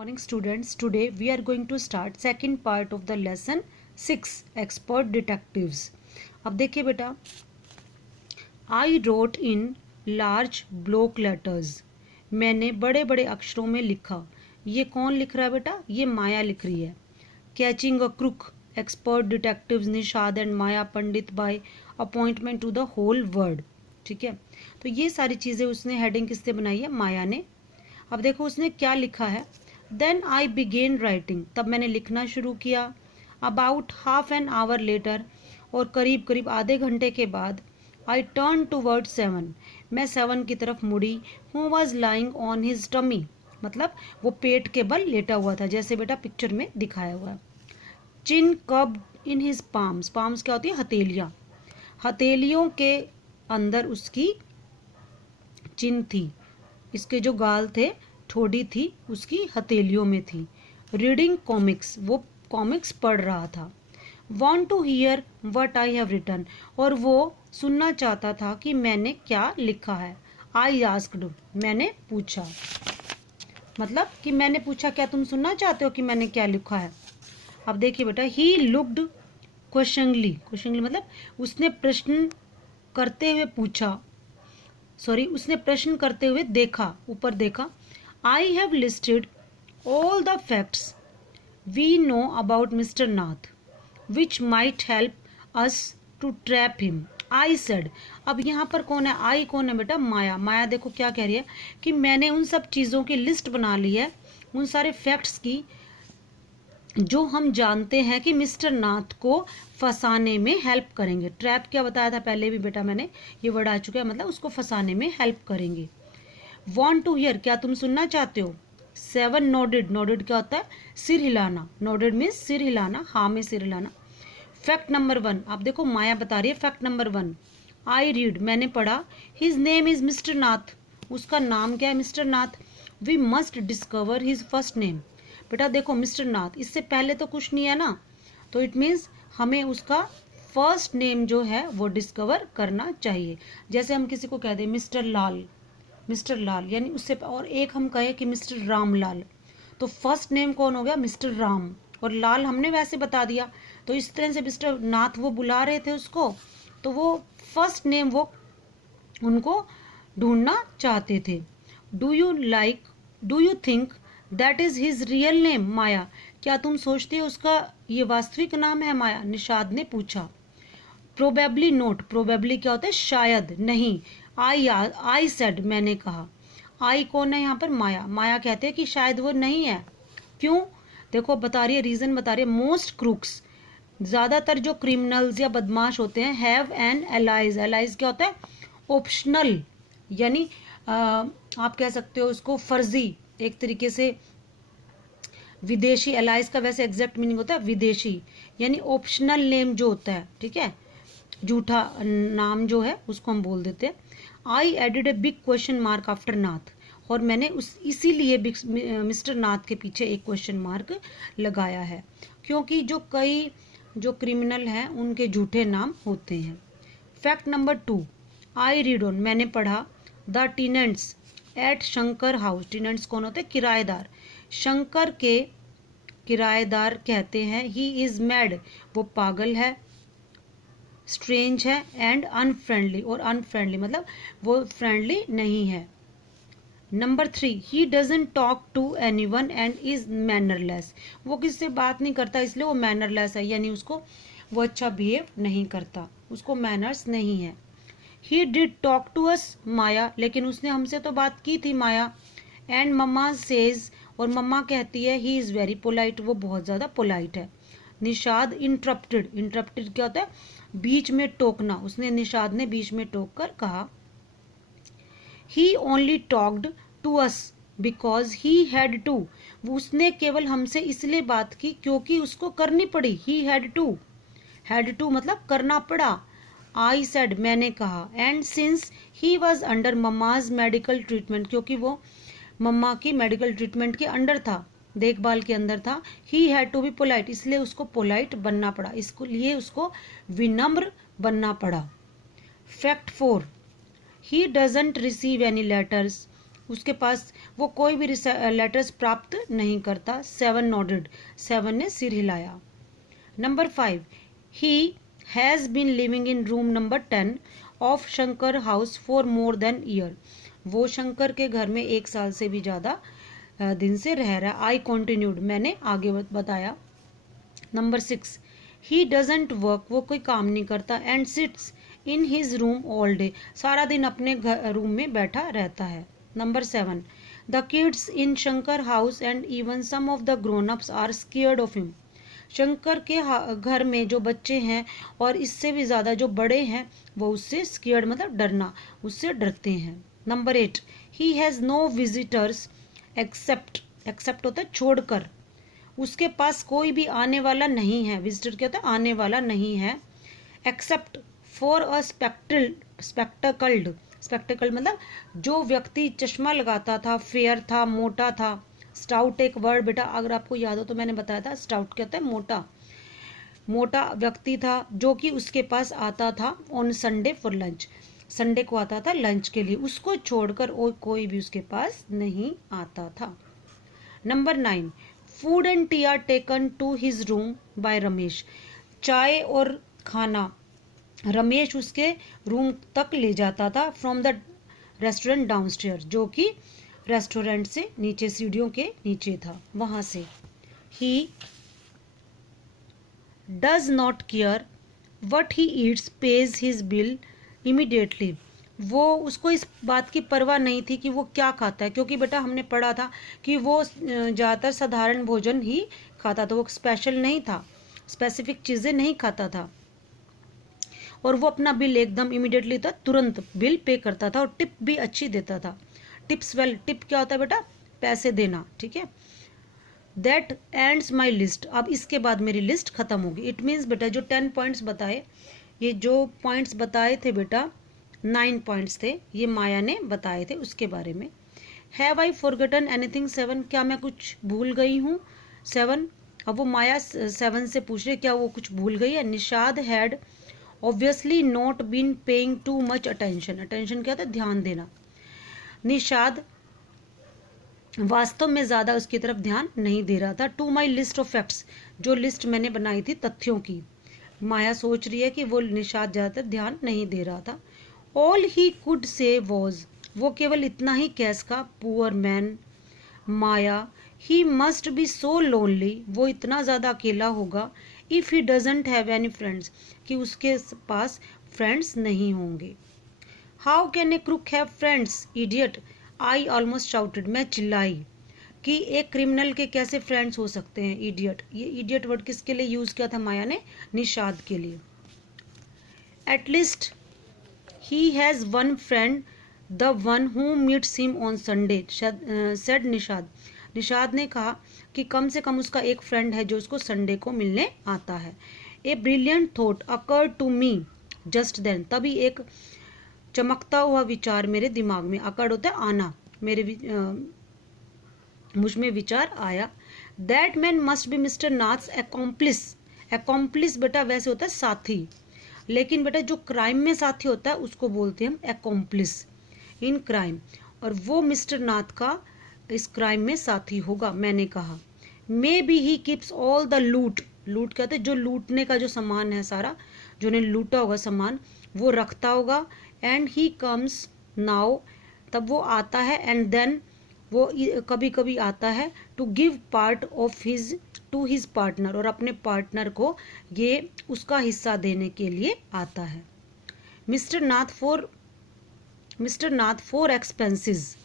Morning students, today we are going to start second part of the lesson 6 expert detectives. अब देखिए बेटा, I wrote in large block letters. मैंने बड़े बड़े अक्षरों में लिखा. ये कौन लिख रहा है बेटा? ये माया लिख रही है. Catching a crook, expert detectives Nishad and Maya Pandit by appointment to the whole world. ठीक है, तो ये सारी चीज़ें उसने हेडिंग किससे बनाई है? माया ने. अब देखो उसने क्या लिखा है. देन आई बिगेन राइटिंग, तब मैंने लिखना शुरू किया. About half an hour later, और करीब करीब आधे घंटे के बाद. आई टर्न टूवर्ड 7, मैं 7 की तरफ मुड़ी. Who was lying on his tummy, मतलब वो पेट के बल लेटा हुआ था, जैसे बेटा पिक्चर में दिखाया हुआ है. चिन कब इन हिज पाम्स, पाम्स क्या होती है? हथेलियाँ. हथेलियों के अंदर उसकी चिन थी. इसके जो गाल थे, ठोड़ी थी, उसकी हथेलियों में थी. रीडिंग कॉमिक्स, वो कॉमिक्स पढ़ रहा था. Want to hear what I have written, और वो सुनना चाहता था कि मैंने क्या लिखा है. आई आस्क्ड, मैंने पूछा, मतलब कि मैंने पूछा क्या तुम सुनना चाहते हो कि मैंने क्या लिखा है. अब देखिए बेटा, ही लुक्ड क्वेश्चनली, क्वेश्चनली मतलब उसने प्रश्न करते हुए पूछा, उसने प्रश्न करते हुए देखा, ऊपर देखा. I have listed all the facts we know about mister Nath which might help us to trap him. I said, अब यहाँ पर कौन है? आई कौन है बेटा? माया. माया देखो क्या कह रही है कि मैंने उन सब चीज़ों की लिस्ट बना ली है, उन सारे फैक्ट्स की जो हम जानते हैं कि मिस्टर नाथ को फंसाने में हेल्प करेंगे. ट्रैप क्या बताया था पहले भी बेटा मैंने, ये वर्ड आ चुका है, मतलब उसको फंसाने में हेल्प करेंगे. वॉन्ट टू हियर, क्या तुम सुनना चाहते हो? 7 नोडेड, नोडेड क्या होता है? सिर हिलाना. नोडेड मीन्स सिर हिलाना, हाँ में सिर हिलाना. फैक्ट नंबर 1, आप देखो माया बता रही है फैक्ट नंबर 1. आई रीड, मैंने पढ़ा. His name is mister Nath, उसका नाम क्या है? Mister Nath. We must discover his first name. बेटा देखो मिस्टर नाथ, इससे पहले तो कुछ नहीं है ना, तो इट मीन्स हमें उसका फर्स्ट नेम जो है वो डिस्कवर करना चाहिए. जैसे हम किसी को कह दें मिस्टर लाल, मिस्टर लाल, यानी उससे और एक हम कहें कि मिस्टर रामलाल, तो फर्स्ट नेम कौन हो गया? मिस्टर राम, और लाल हमने वैसे बता दिया. तो इस तरह से मिस्टर नाथ वो बुला रहे थे उसको, तो वो फर्स्ट नेम वो उनको ढूंढना चाहते थे. Do you think that is his real name? Maya, क्या तुम सोचते हो उसका ये वास्तविक नाम है? माया. निषाद ने पूछा. प्रोबेबली नोट, प्रोबेबली क्या होता है? शायद नहीं. आई सेड, मैंने कहा. आई कौन है यहाँ पर? माया. माया कहते हैं कि शायद वो नहीं है. क्यों? देखो बता रही है, रीजन बता रही है. मोस्ट क्रूक्स, ज्यादातर जो क्रिमिनल्स या बदमाश होते हैं, हैव एन एलाइज. एलाइज क्या होता है? ऑप्शनल, यानी आप कह सकते हो उसको फर्जी, एक तरीके से विदेशी. एलाइज का वैसे एग्जैक्ट मीनिंग होता है विदेशी, यानी ऑप्शनल नेम जो होता है, ठीक है, झूठा नाम जो है उसको हम बोल देते हैं. I added a big question mark after Nath, और मैंने इसीलिए मिस्टर नाथ के पीछे एक क्वेश्चन मार्क लगाया है, क्योंकि जो क्रिमिनल हैं उनके झूठे नाम होते हैं. Fact number 2, I read on, मैंने पढ़ा. The tenants at Shankar house. Tenants कौन होते हैं? किराएदार. शंकर के किराएदार कहते हैं ही इज मैड, वो पागल है. स्ट्रेंज है. एंड अनफ्रेंडली, और अनफ्रेंडली मतलब वो फ्रेंडली नहीं है. Number 3, he doesn't talk to anyone and is mannerless. वो किससे बात नहीं करता, इसलिए वो मैनरलेस है, यानी उसको वो अच्छा बिहेव नहीं करता, उसको मैनर्स नहीं है. He did talk to us. Maya, लेकिन उसने हमसे तो बात की थी. माया. एंड मम्मा सेज, और मम्मा कहती है ही इज़ वेरी पोलाइट, वो बहुत ज़्यादा पोलाइट है. निषाद इंटरप्टेड. इंटरप्टेड क्या होता है? बीच में टोकना. उसने, निषाद ने बीच में टोक कर कहा. He only talked to us because he had to. उसने केवल हमसे इसलिए बात की क्योंकि उसको करनी पड़ी. He had to, had to मतलब करना पड़ा. आई सेड, मैंने कहा. And since he was under mamma's medical treatment, क्योंकि वो मम्मा की मेडिकल ट्रीटमेंट के अंडर था, देखभाल के अंदर था. He had to be polite, इसलिए उसको पोलाइट बनना पड़ा, इसको लिए उसको विनम्र बनना पड़ा. Fact 4, he doesn't receive any letters. उसके पास वो कोई भी लेटर्स प्राप्त नहीं करता। 7 नोडेड, 7 ने सिर हिलाया। Number 5, he has been living in room number 10 of Shankar house for more than year. वो शंकर के घर में 1 साल से भी ज़्यादा दिन से रह रहा। आई कॉन्टिन्यूड, मैंने आगे बताया। नंबर 6, ही डजेंट वर्क, वो कोई काम नहीं करता। And sits in his room all day, सारा दिन अपने रूम में बैठा रहता है। Number 7, the kids in Shankar house and even some of the grown ups are scared of him. Shankar के घर में जो बच्चे हैं और इससे भी ज़्यादा जो बड़े हैं वो उससे स्केयर्ड मतलब डरना, उससे डरते हैं। Number 8, he has no visitors except, except होता है छोड़कर, उसके पास कोई भी आने वाला नहीं है। विजिटर क्या होता है, आने वाला नहीं है। Except for a spectacled, spectacled मतलब जो व्यक्ति चश्मा लगाता था, फेयर था, मोटा था। स्टाउट एक वर्ड बेटा अगर आपको याद हो तो मैंने बताया था, स्टाउट क्या होता है, मोटा, मोटा व्यक्ति था जो कि उसके पास आता था on Sunday for lunch, Sunday को आता था लंच के लिए, उसको छोड़कर और कोई भी उसके पास नहीं आता था। Number 9, food and tea are taken to his room by Ramesh. चाय और खाना रमेश उसके रूम तक ले जाता था फ्रॉम द रेस्टोरेंट डाउनस्टेयर, जो कि रेस्टोरेंट से नीचे सीढ़ियों के नीचे था, वहां से। He does not care what he eats, page his bill immediately. वो उसको इस बात की परवाह नहीं थी कि वो क्या खाता है, क्योंकि बेटा हमने पढ़ा था कि वो ज़्यादातर साधारण भोजन ही खाता था, वो स्पेशल नहीं था, स्पेसिफिक चीज़ें नहीं खाता था। और वो अपना बिल एकदम इमीडिएटली था, तुरंत बिल पे करता था और टिप भी अच्छी देता था। टिप्स वेल, टिप क्या होता है बेटा, पैसे देना, ठीक है। दैट एंड्स माई लिस्ट, अब इसके बाद मेरी लिस्ट खत्म होगी। इट मीन्स बेटा जो 10 पॉइंट्स बताए, ये जो पॉइंट्स बताए थे बेटा 9 पॉइंट्स थे, ये माया ने बताए थे उसके बारे में। हैव आई फॉरगटन एनीथिंग 7, क्या मैं कुछ भूल गई हूँ 7। अब वो माया 7 से पूछ रही क्या वो कुछ भूल गई है। Nishad had obviously not been paying too much attention, attention क्या होता है, ध्यान देना। निषाद वास्तव में ज़्यादा उसकी तरफ ध्यान नहीं दे रहा था। To my list of facts, जो लिस्ट मैंने बनाई थी तथ्यों की, माया सोच रही है कि वो निषाद ज़्यादातर ध्यान नहीं दे रहा था। All he could say was, वो केवल इतना ही कह सका, poor man Maya, he must be so lonely, वो इतना ज़्यादा अकेला होगा। If he doesn't have any friends, कि उसके पास फ्रेंड्स नहीं होंगे। How can a crook have friends, idiot, I almost shouted, मैं चिल्लाई कि एक क्रिमिनल के कैसे फ्रेंड्स हो सकते हैं, इडियट। ये इडियट वर्ड किसके लिए यूज़ किया था माया ने, निषाद के लिए। At least he has one friend, the one who meets him on Sunday, said Nishad. Nishad ने कहा कि कम से कम उसका एक फ्रेंड है जो उसको संडे को मिलने आता है। A brilliant thought occurred to me just then, तभी एक चमकता हुआ विचार मेरे दिमाग में, अकर्ड होता है आना, मेरे मुझ में विचार आया। That man must be mister Nath's accomplish, accomplish बेटा वैसे होता है साथी, लेकिन बेटा जो क्राइम में साथी होता है उसको बोलते हैं हम अकॉम्प्लिस इन क्राइम, और वो मिस्टर नाथ का इस क्राइम में साथी होगा। मैंने कहा may be he keeps all the लूट, लूट कहते हैं जो लूटने का जो सामान है सारा, जो ने लूटा होगा सामान वो रखता होगा। एंड ही कम्स नाउ, तब वो आता है, एंड देन वो कभी कभी आता है, to give part of his to his partner, और अपने पार्टनर को ये उसका हिस्सा देने के लिए आता है। Mister Nath for expenses,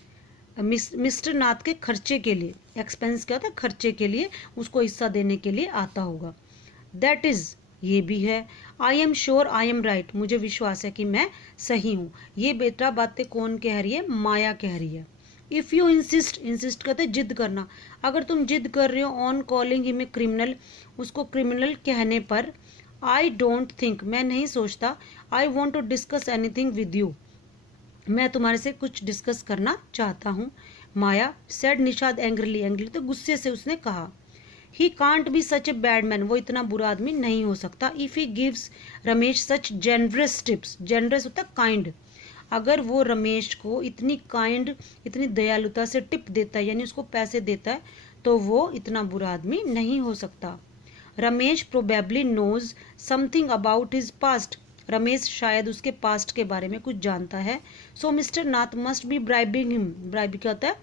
mister Nath के खर्चे के लिए, एक्सपेंस क्या होता है खर्चे के लिए, उसको हिस्सा देने के लिए आता होगा। दैट इज, ये भी है। I am sure I am right, मुझे विश्वास है कि मैं सही हूँ। ये बेटा बातें कौन कह रही है, माया कह रही है। इफ़ यू इंसिस्ट, इंसिस्ट कहते हैं जिद करना, अगर तुम जिद कर रहे हो on calling him a criminal, उसको क्रिमिनल कहने पर, आई डोंट थिंक, मैं नहीं सोचता, I want to discuss anything with you, मैं तुम्हारे से कुछ डिस्कस करना चाहता हूँ। Maya said Nishad angrily, angrily तो गुस्से से उसने कहा। He can't be such a bad man, वो इतना बुरा आदमी नहीं हो सकता। If he gives Ramesh such generous tips, generous होता काइंड, अगर वो रमेश को इतनी काइंड, इतनी दयालुता से टिप देता है, यानी उसको पैसे देता है, तो वो इतना बुरा आदमी नहीं हो सकता। Ramesh probably knows something about his past. Ramesh शायद उसके पास्ट के बारे में कुछ जानता है। So mister Nath must be bribing him. Bribe क्या होता है?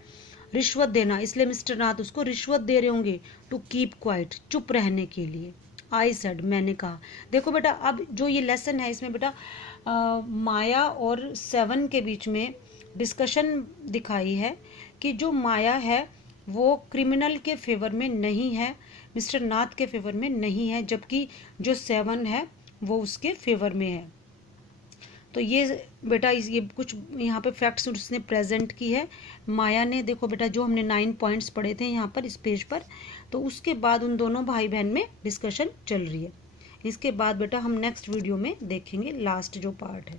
रिश्वत देना। इसलिए मिस्टर नाथ उसको रिश्वत दे रहे होंगे टू कीप क्वाइट, चुप रहने के लिए। आई सेड, मैंने कहा। देखो बेटा, अब जो ये लेसन है इसमें बेटा माया और सेवन के बीच में डिस्कशन दिखाई है कि जो माया है वो क्रिमिनल के फेवर में नहीं है, मिस्टर नाथ के फेवर में नहीं है, जबकि जो सेवन है वो उसके फेवर में है। तो ये बेटा ये कुछ यहाँ पे फैक्ट्स उसने प्रेजेंट की है माया ने। देखो बेटा, जो हमने 9 पॉइंट्स पढ़े थे यहाँ पर इस पेज पर, तो उसके बाद उन दोनों भाई बहन में डिस्कशन चल रही है। इसके बाद बेटा हम नेक्स्ट वीडियो में देखेंगे लास्ट जो पार्ट है।